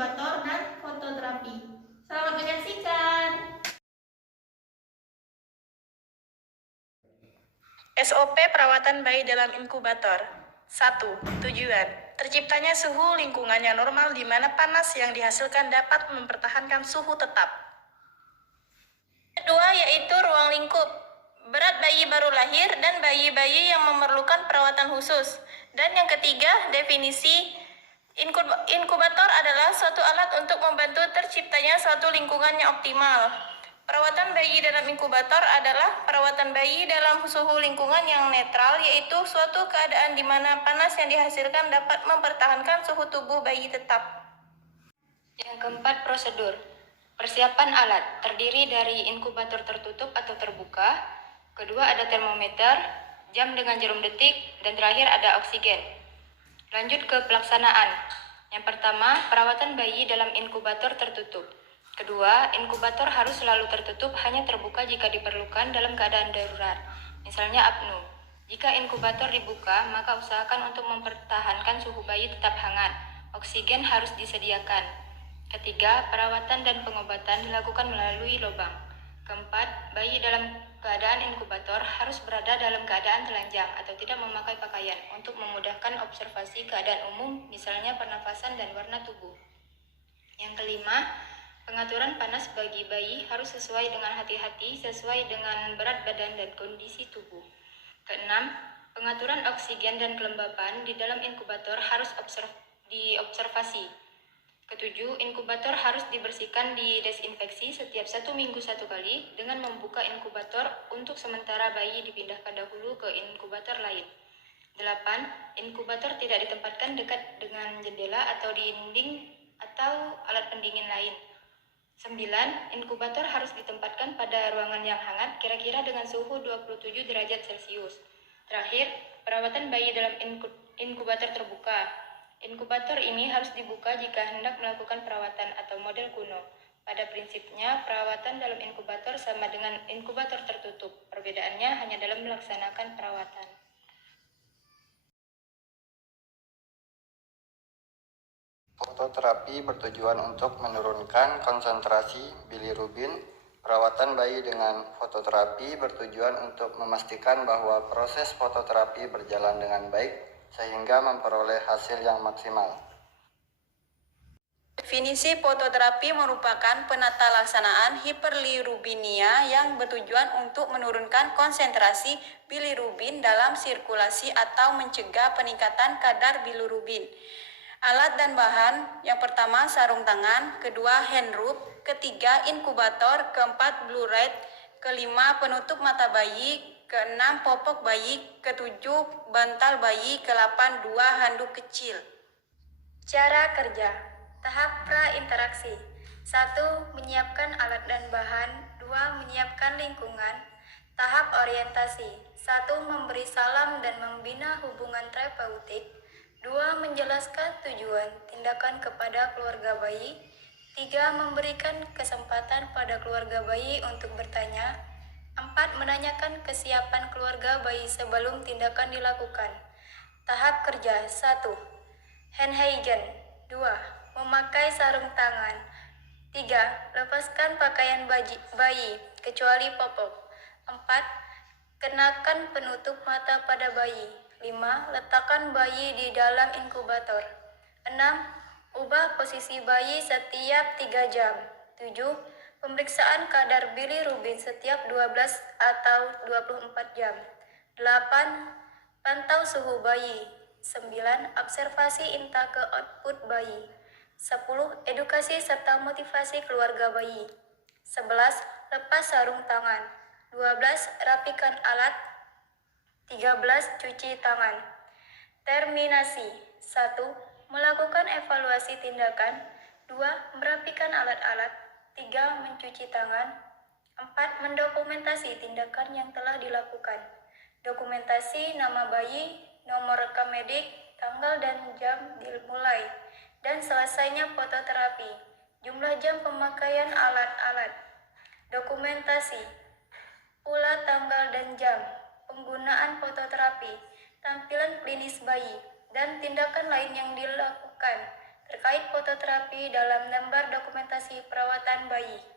inkubator dan fototerapi. Selamat menyaksikan. SOP perawatan bayi dalam inkubator. 1. Tujuan: terciptanya suhu lingkungan yang normal di mana panas yang dihasilkan dapat mempertahankan suhu tetap. Kedua, yaitu ruang lingkup. Berat bayi baru lahir dan bayi-bayi yang memerlukan perawatan khusus. Dan yang ketiga, definisi inkubator adalah suatu alat untuk membantu terciptanya suatu lingkungan yang optimal. Perawatan bayi dalam inkubator adalah perawatan bayi dalam suhu lingkungan yang netral, yaitu suatu keadaan di mana panas yang dihasilkan dapat mempertahankan suhu tubuh bayi tetap. Yang keempat, prosedur. Persiapan alat terdiri dari inkubator tertutup atau terbuka. Kedua, ada termometer, jam dengan jarum detik, dan terakhir ada oksigen. Lanjut ke pelaksanaan. Yang pertama, perawatan bayi dalam inkubator tertutup. Kedua, inkubator harus selalu tertutup, hanya terbuka jika diperlukan dalam keadaan darurat, misalnya APNU. Jika inkubator dibuka, maka usahakan untuk mempertahankan suhu bayi tetap hangat. Oksigen harus disediakan. Ketiga, perawatan dan pengobatan dilakukan melalui lubang. Keempat, bayi dalam keadaan inkubator harus berada dalam keadaan telanjang atau tidak memakai pakaian untuk memudahkan observasi keadaan umum, misalnya pernafasan dan warna tubuh. Yang kelima, pengaturan panas bagi bayi harus sesuai dengan hati-hati, sesuai dengan berat badan dan kondisi tubuh. Keenam, pengaturan oksigen dan kelembapan di dalam inkubator harus diobservasi. Ketujuh, inkubator harus dibersihkan, didesinfeksi setiap 1 minggu 1 kali dengan membuka inkubator untuk sementara bayi dipindahkan dahulu ke inkubator lain. 8. Inkubator tidak ditempatkan dekat dengan jendela atau dinding atau alat pendingin lain. 9. Inkubator harus ditempatkan pada ruangan yang hangat, kira-kira dengan suhu 27 derajat Celcius. Terakhir, perawatan bayi dalam inkubator terbuka. Inkubator ini harus dibuka jika hendak melakukan perawatan atau model kuno. Pada prinsipnya, perawatan dalam inkubator sama dengan inkubator tertutup. Perbedaannya hanya dalam melaksanakan perawatan. Fototerapi bertujuan untuk menurunkan konsentrasi bilirubin. Perawatan bayi dengan fototerapi bertujuan untuk memastikan bahwa proses fototerapi berjalan dengan baik sehingga memperoleh hasil yang maksimal. Definisi fototerapi merupakan penata laksanaan hiperlirubinia yang bertujuan untuk menurunkan konsentrasi bilirubin dalam sirkulasi atau mencegah peningkatan kadar bilirubin. Alat dan bahan: yang pertama sarung tangan, kedua hand rope, ketiga inkubator, keempat blue light, kelima penutup mata bayi, keenam popok bayi, ketujuh bantal bayi, ke-8 2 handuk kecil. Cara kerja. Tahap pra-interaksi. 1. Menyiapkan alat dan bahan. 2. Menyiapkan lingkungan. Tahap orientasi. 1. Memberi salam dan membina hubungan terapeutik. 2. Menjelaskan tujuan tindakan kepada keluarga bayi. 3. Memberikan kesempatan pada keluarga bayi untuk bertanya. 4. Menanyakan kesiapan keluarga bayi sebelum tindakan dilakukan. Tahap kerja. 1. Hand hygiene. 2. Memakai sarung tangan. 3. Lepaskan pakaian bayi, kecuali popok. 4. Kenakan penutup mata pada bayi. 5. Letakkan bayi di dalam inkubator. 6. Ubah posisi bayi setiap 3 jam. 7. Pemeriksaan kadar bilirubin setiap 12 atau 24 jam. 8. Pantau suhu bayi. 9. Observasi intake output bayi. 10. Edukasi serta motivasi keluarga bayi. 11. Lepas sarung tangan. 12. Rapikan alat. 13. Cuci tangan. Terminasi. 1. Melakukan evaluasi tindakan. 2. Merapikan alat-alat. 3. Mencuci tangan. 4. Mendokumentasi tindakan yang telah dilakukan. Dokumentasi nama bayi, nomor rekam medik, tanggal dan jam dimulai, dan selesainya fototerapi, jumlah jam pemakaian alat-alat. Dokumentasi pula tanggal dan jam penggunaan fototerapi, tampilan klinis bayi, dan tindakan lain yang dilakukan. terkait fototerapi dalam lembar dokumentasi perawatan bayi.